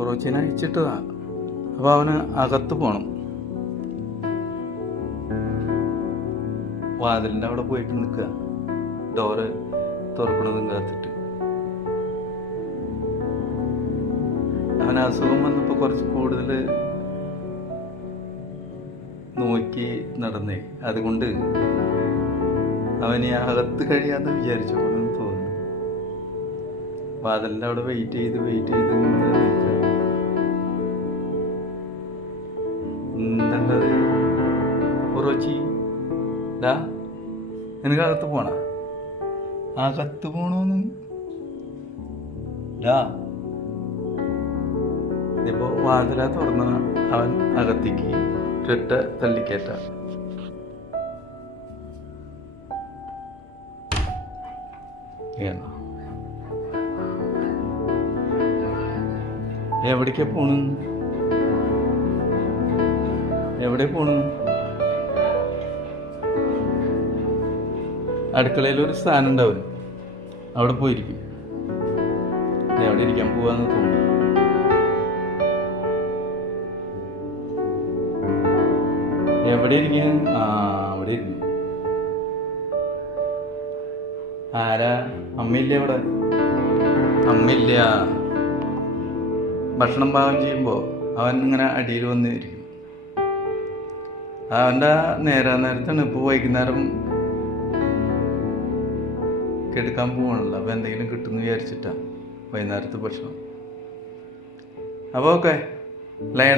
ഒറോച്ചിനെ അയച്ചിട്ടതാ. അപ്പോൾ അവന് അകത്ത് പോകണം. വാതിലിൻ്റെ അവിടെ പോയിട്ട് നിൽക്കുക, ഡോറ് തുറക്കണതും കാത്തിട്ട്. അവന് അസുഖം വന്നപ്പോൾ കുറച്ച് കൂടുതൽ നോക്കി നടന്നേ, അതുകൊണ്ട് അവന് അകത്ത് കഴിയാതെ വിചാരിച്ചോളെന്ന് തോന്നുന്നു. വാതിലിൻ്റെ അവിടെ വെയിറ്റ് ചെയ്ത് ഇങ്ങനെ നിൽക്കുക. എന്തത് ഒറോച്ചി, ഡാ നിനക്ക് അകത്ത് പോണ? അകത്ത് പോണോന്ന് ഡാ. ഇതിപ്പോ വാതില തുറന്ന അവൻ അകത്തേക്ക് ഒറ്റ തള്ളിക്കേറ്റ. എവിടേക്കാ പോണ്? എവിടെ പോണ്? അടുക്കളയിൽ ഒരു സ്ഥാനം ഉണ്ടാവും, അവിടെ പോയിരിക്കും. എവിടെ ഇരിക്കാൻ പോവാന്ന് തോന്നുന്നു. എവിടെ ഇരിക്കുന്നു? അവിടെ ഇരിക്കുന്നു. ആരാ? അമ്മയില്ല അവിടെ? അമ്മയില്ല. ഭക്ഷണം പാകം ചെയ്യുമ്പോൾ അവൻ ഇങ്ങനെ അടിയിൽ വന്നിരിക്കും. അവൻ്റെ നേരത്താണ്. ഇപ്പോൾ വൈകുന്നേരം എടുക്കാൻ പോകണല്ലോ. അപ്പോൾ എന്തെങ്കിലും കിട്ടുമെന്ന് വിചാരിച്ചിട്ടാണ് വൈകുന്നേരത്തെ ഭക്ഷണം. അപ്പോൾ ഓക്കെ, ലേ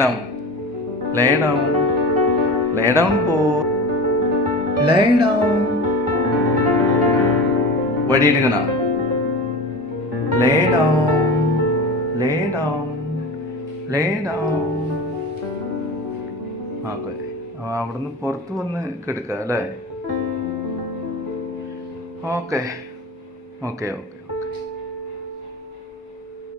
ഡൗൺ പോ. Lay down. വടിയെടുക്കണ. Lay down. ഓക്കെ, അവിടുന്ന് പുറത്ത് വന്ന് കിടക്കുക അല്ലേ? ഓക്കെ.